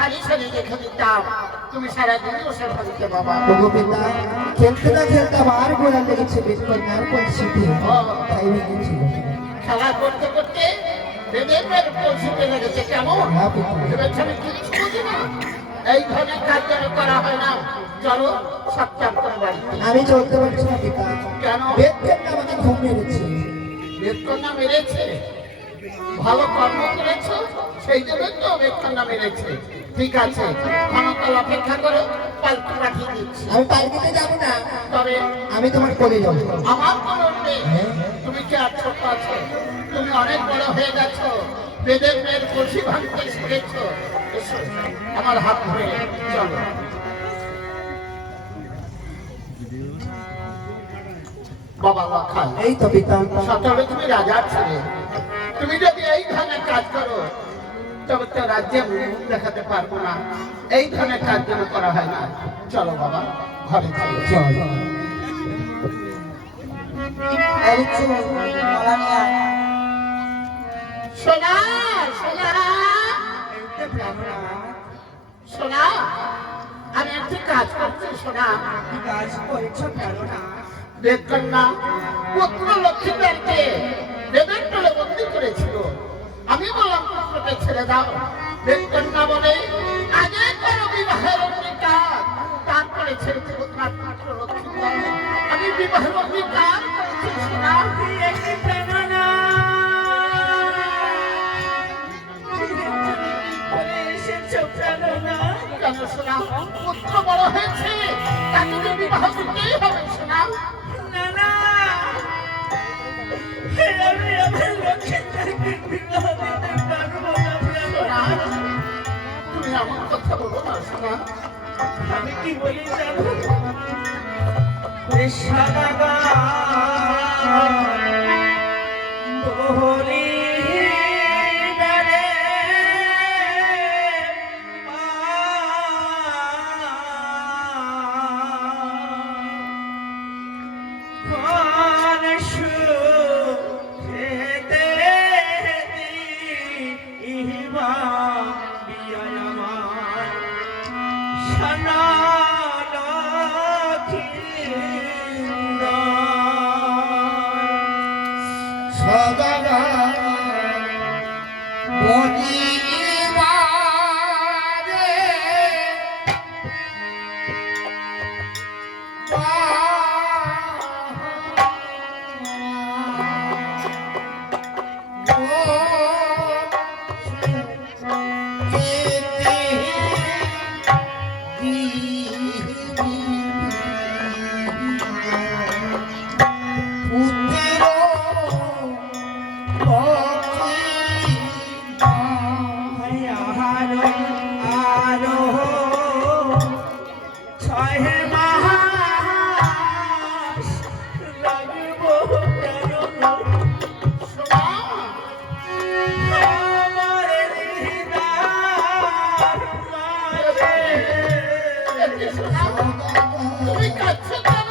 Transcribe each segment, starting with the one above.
সারি সারি রেখে দিতাম, তুমি সারাদিন বসে থাকতে বাবা। ওগো পিতা, খেলতে না খেলতে আমার গোড়া লেগেছে বেদকন্যার পরিস্থিতি, তাই ভেঙেছিল। খেলা করতে করতে বেদের মেয়ের পরিস্থিতি লেগেছে কেমন? হ্যাঁ পিতা। ভেবেছি আমি কিছু বুঝি না, এই ধরনের কাজ যেন করা হয় না। চলো সাবধান করে বাড়িতে। আমি চলতে পারছি না পিতা, কেন? বেদকন্যা আমাকে ঘুম মেরেছে। বেদকন্যা মেরেছে? ভালো কর্ম করেছো সেই জন্যই তো বেদকন্যা মেরেছে। ঠিক আছে, ক্ষণকাল অপেক্ষা করো, পালকি পাঠিয়ে দিচ্ছি। আমি পালকিতে যাবো না, তবে আমি তোমার কোলে যাবো। আমার কোনো নেই, তুমি কি আর ছোট আছো? তুমি অনেক বড় হয়ে গেছো, বেদের মেয়ের কষি ভাঙতে শিখেছো। এসো আমার হাত ধরে চলো। বাবা লক্ষা, এই তো পিতা। সতবে তুমি রাজার ছেলে, তুমি যদি এই ধরনের কাজ করো তবে তো রাজ্যে মুখ দেখাতে পারবো না। এই ধরনের কাজ যেন করা হয় না। চলো বাবা, ঘরে চলো। চল। সোনা সোনা সোনা, আমি একটি কাজ করছি সোনা। বেদকন্যা পুত্র লক্ষ্মীদেরকে বেদের তলে বন্দি করেছিল। আমি বললাম পুত্রকে ছেড়ে দাও। বেদকন্যা বলে আগে করো বিবাহের অঙ্গীকার, তারপরে ছেড়ে দেবো তোমার পুত্র লক্ষ্মীদের। আমি বিবাহের অঙ্গীকার করেছি সোনা। কেন সোনা? পুত্র বড় হয়েছে, তাকে তো বিবাহ করতেই হবে সোনা। তুমি আমার কথা বলো না সোনা। আমি কি বলি জানো? সাদা বলি তুমি কাঁদছো কেন?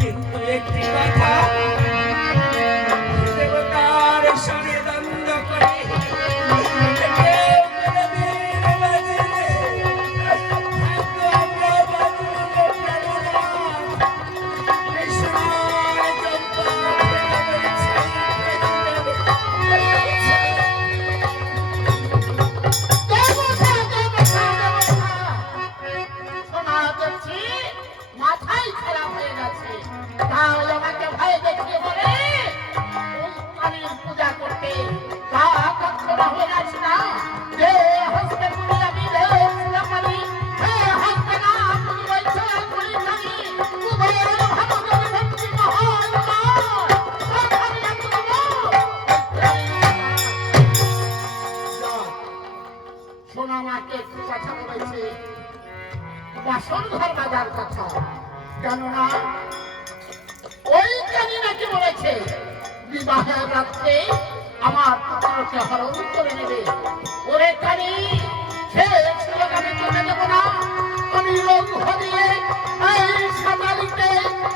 কিন্তু একটি কথা দেবতার সনে দ্বন্দ্ব করে মাথায় খারাপ হয়ে গেছে, তাই আমাকে ভয় দেখিয়ে বলে ওই কালীর পূজা করতে। তা কখনো হয়ে গেছে না যে হস্তে পুরি আমি কালী, হে হস্তে না তুমি বলছো পুরি কালী, তোমার ভালো করে ভক্তি মহান সোনা মাকে একটু কথা বলেছে বাসন ঘর বাজার কথা, কেননা ওই কানি নাকি বলেছে বিবাহের রাত্রে আমার পুত্রকে হরণ করে নেবে। ওরে কানি, সে ছিল আমি তোকে দেব না। আমি রোগ হরিয়ে এই সাতালিতে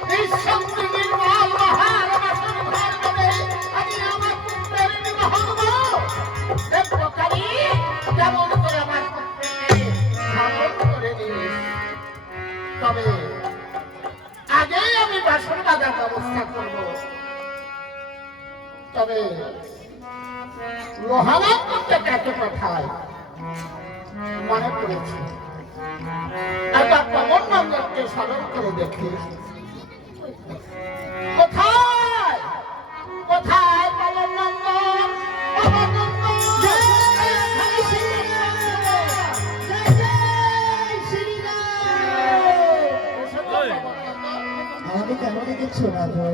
নিঃসন্দি নির্মল মহার বাসন ঘর দেবে, আমি আমার পুত্রের বিবাহ দেব। দেখবো কানি কেমন করে আমার পুত্রকে হরণ করে দিস। তবে আগেই আমি বাসন বাজার ব্যবস্থা করব। তবে লোহারাম করতে কাকে পাঠায় মনে পড়েছে, একবার পবন নন্দনকে স্মরণ করে দেখি। কোথায় কোথায় পবন নন্দন? পবন নন্দন আমাকে কেন রেখেছো রাজু?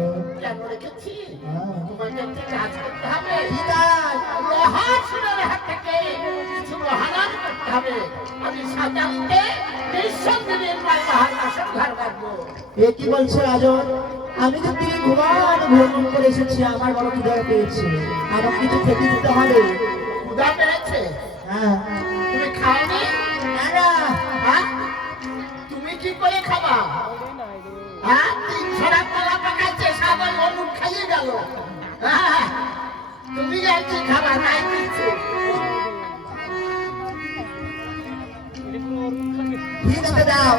কেন রেখেছি? হ্যাঁ। তোমাকে একটি কাজ করতে হবে। কি কাজ? লোহাসুরের হাত থেকে কিছু লোহারাম করতে হবে। আমি সাজাতে নিঃসন্দেহের বাহার বাসন ঘর বাঁধবো। এ কি বলছো রাজন? আমি তো তিনি ঘুমান ভ্রমণ করে এসেছি, আমার বড় ক্ষুধা পেয়েছে, আমার কিছু খেতে দিতে হবে। ক্ষুধা পেয়েছে? হ্যাঁ। তুমি খাওনি? না না, হ্যাঁ? তুমি কি করে খাবা? হ্যাঁ, 3 ছড়া কলা পাকাচ্ছে, সবাই অনুপ খাইয়ে গেল। হ্যাঁ, তুমি আর কি খাবা? নাই কিছু। ঠিক আছে দাও।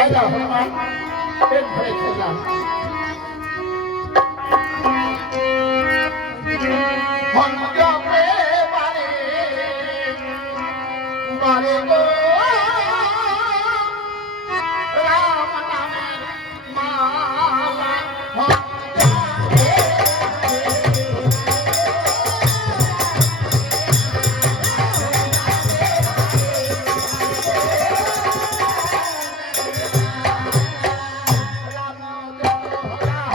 এই নাও হনুমান, পেট ভরে খেলাম। হনুজপে বারে বারে গো রাম নামের মালা, হনুজপে রাম রাম রাম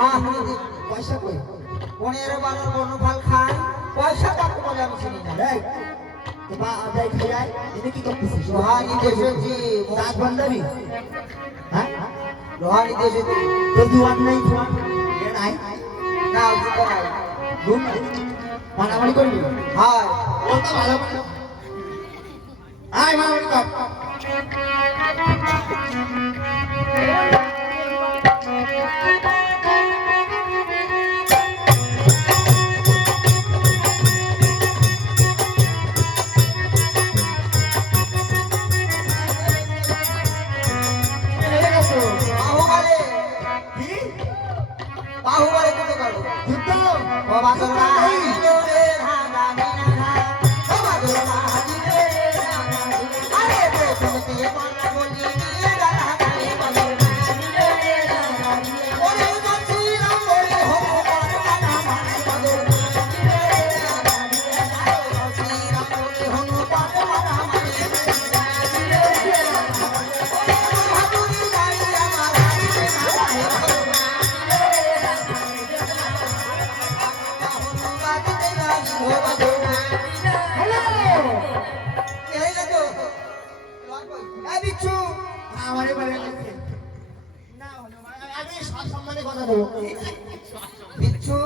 পয়সা কই? 15-12 বনফল খায়, পয়সা কাকে বলে আমি চিনি না। এই, তো বা যাই খাই, এনে কি করতেছিস? রোহানি দেশেছি, দাঁত বান্ধাবি? হ্যাঁ? রোহানি দেশেছি। তোর দুয়ার নাই, দুয়ার? এ নাই? না, দুটো নাই। ঘুম নাই? মারামারি করবি? হয়। ও তো ভালো ভালো। আয় মারামারি কর। বাহুবলে, কি? বাহুবলে যুদ্ধ করো। যুদ্ধ? ও বাদলা হাজিরে ধাগা দিনা, ও বাদলা হাজিরে ধাগা দিনা। আরে দেখতে বানা বলি নিয়ে রাগালে বাদলা হাজিরে ধাগা দিনা। ওরে জাতিরা ওরে হো বানা মানে বাদলা হাজিরে ধাগা দিনা। আরে জাতিরা ওরে হো বানা মানে বাদলা হাজিরে ধাগা দিনা। ওরে ভাদুরি গাই আমার হাজিরে ধাগা দিনা। আমারে বাড়ি লাগছে। না হলো আমি সম্মানে কথা বলবো। বিচ্ছু